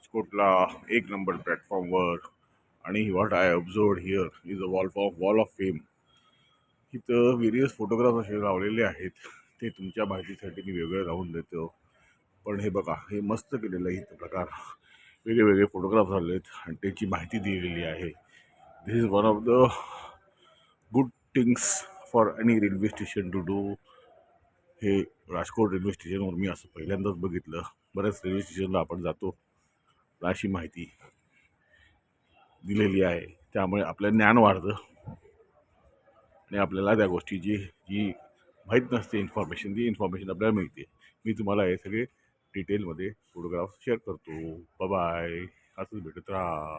राजकोटला एक नंबर प्लॅटफॉर्मवर. आणि what I observe here is a wall of fame. इथं व्हेरियस फोटोग्राफ असे लावलेले आहेत. ते तुमच्या माहितीसाठी मी वेगळे लावून देतो. पण हे बघा, हे मस्त केलेलं आहे इथं प्रकार. वेगळे वेगळे फोटोग्राफ झाले आहेत आणि त्याची माहिती दिलेली आहे. दिस is one of the good things for any railway station to do. हे राजकोट रेल्वे स्टेशनवर मी असं पहिल्यांदाच बघितलं. बऱ्याच रेल्वे स्टेशनला आपण जातो, अशी माहिती दिलेली आहे. त्यामुळे आपलं ज्ञान वाढतं आणि आपल्याला त्या गोष्टीची जी माहीत नसते इन्फॉर्मेशन, ती इन्फॉर्मेशन आपल्याला मिळते. मी तुम्हाला हे सगळे डिटेलमध्ये फोटोग्राफ शेअर करतो. बाय. असंच भेटत राहा.